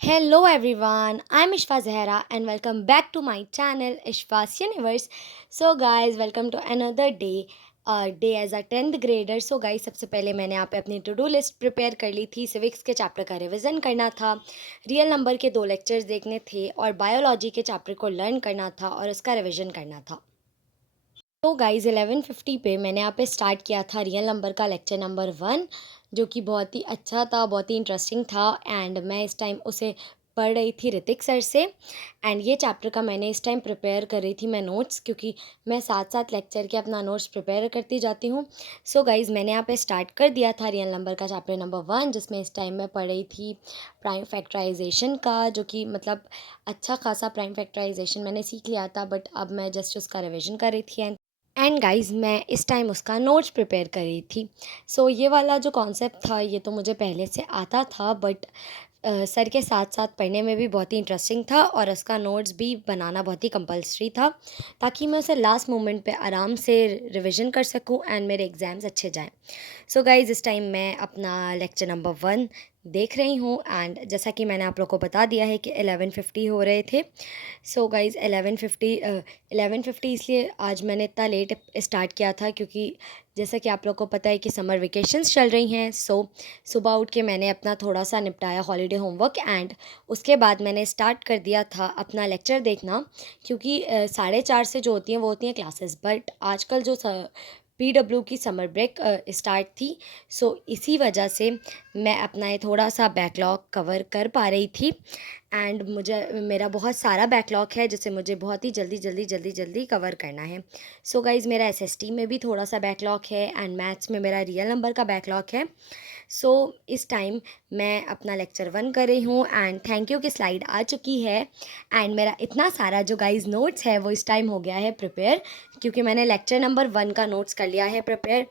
Hello everyone, I'm Ishfa Zahra and welcome back to my channel Ishfa's Universe. So guys, welcome to another day as a 10th grader. So guys, सबसे पहले मैंने यहाँ पे अपनी to do list prepare कर ली थी। Civics के chapter का रिवीजन करना था, रियल नंबर के 2 लेक्चर्स देखने थे और बायोलॉजी के चैप्टर को लर्न करना था और उसका रिवीजन करना था। तो गाइज़ 11:50 पे मैंने यहाँ पे स्टार्ट किया था रियल नंबर का लेक्चर नंबर 1, जो कि बहुत ही अच्छा था, बहुत ही इंटरेस्टिंग था। एंड मैं इस टाइम उसे पढ़ रही थी ऋतिक सर से। एंड ये चैप्टर का मैंने इस टाइम प्रिपेयर कर रही थी मैं नोट्स, क्योंकि मैं साथ साथ लेक्चर के अपना नोट्स प्रिपेयर करती जाती हूँ। सो गाइज़ मैंने यहाँ पे स्टार्ट कर दिया था रियल नंबर का चैप्टर नंबर 1, जिसमें इस टाइम मैं पढ़ रही थी प्राइम फैक्टराइजेशन का, जो कि मतलब अच्छा खासा प्राइम फैक्टराइजेशन मैंने सीख लिया था, बट अब मैं जस्ट उसका रिविजन कर रही थी। एंड गाइज़ मैं इस टाइम उसका नोट्स प्रिपेयर कर रही थी। सो ये वाला जो कॉन्सेप्ट था ये तो मुझे पहले से आता था, बट सर के साथ साथ पढ़ने में भी बहुत ही इंटरेस्टिंग था और उसका नोट्स भी बनाना बहुत ही कंपलसरी था, ताकि मैं उसे लास्ट मोमेंट पे आराम से रिवीजन कर सकूं एंड मेरे एग्ज़ाम्स अच्छे जाएं। सो गाइज़ इस टाइम मैं अपना लेक्चर नंबर 1 देख रही हूँ। एंड जैसा कि मैंने आप लोग को बता दिया है कि 11:50 हो रहे थे। सो गाइज़ 11:50 इसलिए आज मैंने इतना लेट स्टार्ट किया था, क्योंकि जैसा कि आप लोग को पता है कि समर वेकेशंस चल रही हैं। सो सुबह उठ के मैंने अपना थोड़ा सा निपटाया हॉलीडे होमवर्क एंड उसके बाद मैंने स्टार्ट कर दिया था अपना लेक्चर देखना, क्योंकि 4:30 से जो होती हैं वो होती हैं क्लासेस, बट आजकल जो PW की समर ब्रेक स्टार्ट थी। सो इसी वजह से मैं अपना ये थोड़ा सा बैकलॉग कवर कर पा रही थी। एंड मुझे मेरा बहुत सारा बैकलॉग है जिसे मुझे बहुत ही जल्दी जल्दी जल्दी जल्दी कवर करना है। सो गाइज़ मेरा SST में भी थोड़ा सा बैकलॉग है एंड मैथ्स में मेरा रियल नंबर का बैकलॉग है। सो इस टाइम मैं अपना लेक्चर 1 कर रही हूँ एंड थैंक यू की स्लाइड आ चुकी है। एंड मेरा इतना सारा जो गाइज़ नोट्स है वो इस टाइम हो गया है प्रिपेयर, क्योंकि मैंने लेक्चर नंबर 1 का नोट्स कर लिया है प्रिपेयर।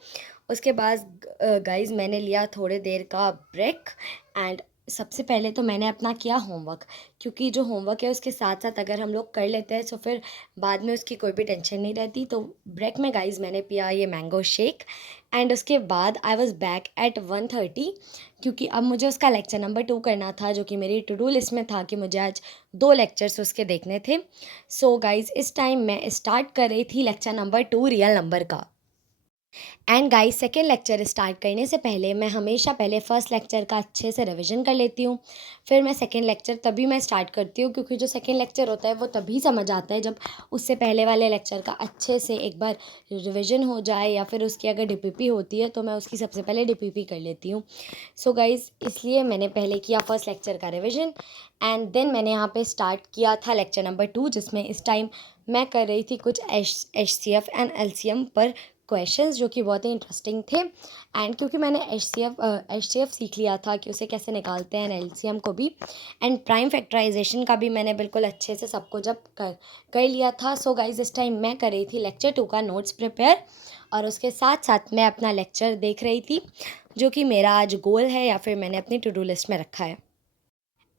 उसके बाद गाइज़ मैंने लिया थोड़े देर का ब्रेक एंड सबसे पहले तो मैंने अपना किया होमवर्क, क्योंकि जो होमवर्क है उसके साथ साथ अगर हम लोग कर लेते हैं तो फिर बाद में उसकी कोई भी टेंशन नहीं रहती। तो ब्रेक में गाइज़ मैंने पिया ये मैंगो शेक एंड उसके बाद आई वॉज़ बैक एट 1:30, क्योंकि अब मुझे उसका लेक्चर नंबर 2 करना था, जो कि मेरी टू डू लिस्ट में था कि मुझे आज 2 लेक्चर्स उसके देखने थे। सो गाइज़ इस टाइम मैं स्टार्ट कर रही थी लेक्चर नंबर 2 रियल नंबर का। And guys second lecture start करने से पहले मैं हमेशा पहले फ़र्स्ट लेक्चर का अच्छे से रिवीजन कर लेती हूँ। फिर मैं सेकेंड लेक्चर तभी मैं स्टार्ट करती हूँ, क्योंकि जो सेकेंड लेक्चर होता है वो तभी समझ आता है जब उससे पहले वाले लेक्चर का अच्छे से एक बार रिवीजन हो जाए, या फिर उसकी अगर DPP होती है तो मैं उसकी सबसे पहले DPP कर लेती हूँ। सो गाइस इसलिए मैंने पहले किया फर्स्ट लेक्चर का रिविजन एंड देन मैंने यहाँ पे स्टार्ट किया था लेक्चर नंबर 2, जिसमें इस टाइम मैं कर रही थी कुछ HCF एंड LCM पर क्वेश्चंस, जो कि बहुत ही इंटरेस्टिंग थे। एंड क्योंकि मैंने HCF सीख लिया था कि उसे कैसे निकालते हैं, LCM को भी, एंड प्राइम फैक्टराइजेशन का भी मैंने बिल्कुल अच्छे से सबको जब कर कर लिया था। सो गाइज इस टाइम मैं कर रही थी लेक्चर 2 का नोट्स प्रिपेयर और उसके साथ साथ मैं अपना लेक्चर देख रही थी, जो कि मेरा आज गोल है या फिर मैंने अपनी टू डू लिस्ट में रखा है।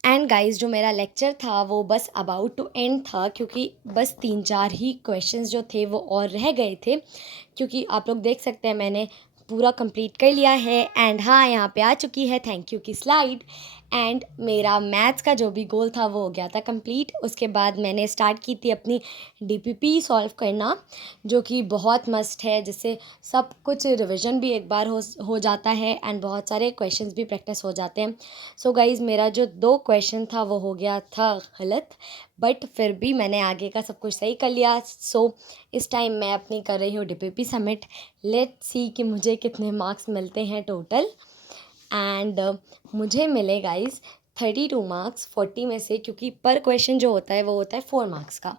एंड गाइस जो मेरा लेक्चर था वो बस अबाउट टू एंड था, क्योंकि बस 3-4 ही क्वेश्चंस जो थे वो और रह गए थे, क्योंकि आप लोग देख सकते हैं मैंने पूरा कंप्लीट कर लिया है। एंड हाँ, यहाँ पे आ चुकी है थैंक यू की स्लाइड। एंड मेरा मैथ्स का जो भी गोल था वो हो गया था कंप्लीट। उसके बाद मैंने स्टार्ट की थी अपनी DPP सॉल्व करना, जो कि बहुत मस्त है, जिससे सब कुछ रिवीजन भी एक बार हो जाता है एंड बहुत सारे क्वेश्चंस भी प्रैक्टिस हो जाते हैं। सो गाइज़ मेरा जो 2 क्वेश्चन था वो हो गया था गलत, बट फिर भी मैंने आगे का सब कुछ सही कर लिया। सो इस टाइम मैं अपनी कर रही हूँ DPP सबमिट। लेट्स सी कि मुझे कितने मार्क्स मिलते हैं टोटल। एंड मुझे मिले गाइज़ 32 मार्क्स 40 में से, क्योंकि पर क्वेश्चन जो होता है वो होता है 4 मार्क्स का।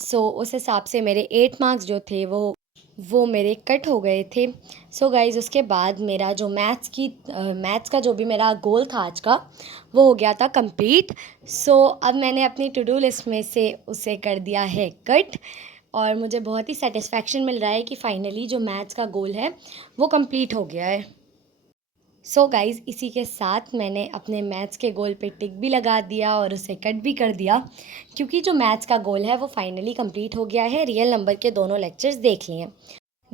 सो उस हिसाब से मेरे 8 मार्क्स जो थे वो मेरे कट हो गए थे। सो गाइज़ उसके बाद मेरा जो मैथ्स का जो भी मेरा गोल था आज का, वो हो गया था कंप्लीट। सो अब मैंने अपनी टू डू लिस्ट में से उसे कर दिया है कट और मुझे बहुत ही सेटिस्फैक्शन मिल रहा है कि फाइनली जो मैथ्स का गोल है वो कंप्लीट हो गया है। सो गाइज़ इसी के साथ मैंने अपने मैथ्स के गोल पे टिक भी लगा दिया और उसे कट भी कर दिया, क्योंकि जो मैथ्स का गोल है वो फाइनली कंप्लीट हो गया है। रियल नंबर के दोनों लेक्चर्स देख लिए।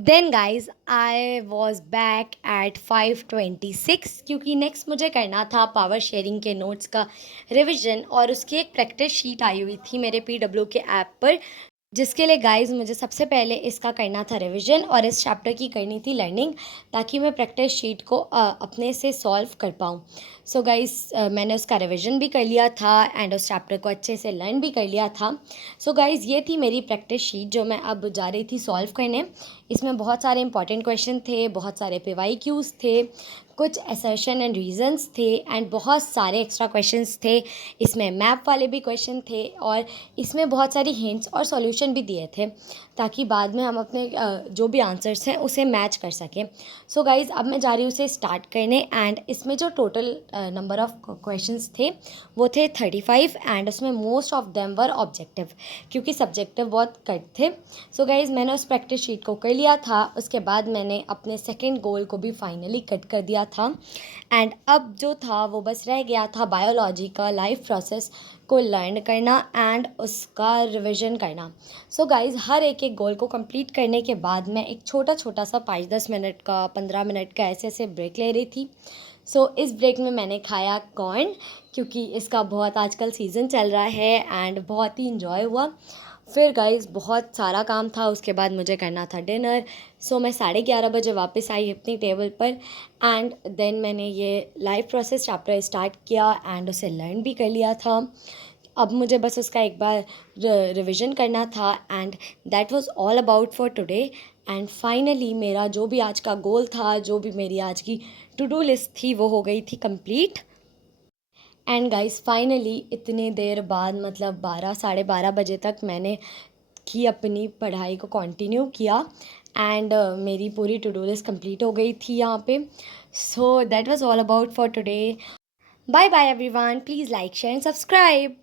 Then guys I was back at 5:26 क्योंकि नेक्स्ट मुझे करना था पावर शेयरिंग के नोट्स का रिविज़न और उसकी एक प्रैक्टिस शीट आई हुई थी मेरे PW के ऐप पर, जिसके लिए गाइस मुझे सबसे पहले इसका करना था रिवीजन और इस चैप्टर की करनी थी लर्निंग, ताकि मैं प्रैक्टिस शीट को अपने से सॉल्व कर पाऊँ। सो गाइस मैंने उसका रिवीजन भी कर लिया था एंड उस चैप्टर को अच्छे से लर्न भी कर लिया था। सो गाइस ये थी मेरी प्रैक्टिस शीट जो मैं अब जा रही थी सॉल्व करने। इसमें बहुत सारे इंपॉर्टेंट क्वेश्चन थे, बहुत सारे PYQs थे, कुछ असर्शन एंड रीजंस थे एंड बहुत सारे एक्स्ट्रा क्वेश्चंस थे। इसमें मैप वाले भी क्वेश्चन थे और इसमें बहुत सारी हिंट्स और सॉल्यूशन भी दिए थे, ताकि बाद में हम अपने जो भी आंसर्स हैं उसे मैच कर सकें। सो गाइज़ अब मैं जा रही हूँ उसे स्टार्ट करने एंड इसमें जो टोटल नंबर ऑफ क्वेश्चंस थे वो थे 35 एंड उसमें most of them were objective, क्योंकि सब्जेक्टिव बहुत कट थे। सो गाइज़ मैंने उस प्रैक्टिस शीट को कर लिया था। उसके बाद मैंने अपने सेकेंड गोल को भी फाइनली कट कर दिया था एंड अब जो था वो बस रह गया था बायोलॉजी का लाइफ प्रोसेस को लर्न करना एंड उसका रिवीजन करना। सो गाइज़ हर एक गोल को कंप्लीट करने के बाद मैं एक छोटा छोटा सा 5-10 मिनट का 15 मिनट का ऐसे ऐसे ब्रेक ले रही थी। सो इस ब्रेक में मैंने खाया कॉर्न, क्योंकि इसका बहुत आजकल सीज़न चल रहा है एंड बहुत ही इंजॉय हुआ। फिर गाइज़ बहुत सारा काम था, उसके बाद मुझे करना था डिनर। सो मैं 11:30 बजे वापस आई अपनी टेबल पर एंड देन मैंने ये लाइफ प्रोसेस चैप्टर स्टार्ट किया एंड उसे लर्न भी कर लिया था। अब मुझे बस उसका एक बार रिवीजन करना था and that was all about for today. And finally मेरा जो भी आज का गोल था, जो भी मेरी आज की टू डू लिस्ट थी, वो हो गई थी कंप्लीट। एंड गाइस फाइनली इतने देर बाद मतलब 12 साढ़े 12 बजे तक मैंने की अपनी पढ़ाई को कंटिन्यू किया एंड मेरी पूरी टू डू लिस्ट कंप्लीट हो गई थी यहाँ पे। So that was all about for today. Bye bye everyone, please like share and subscribe.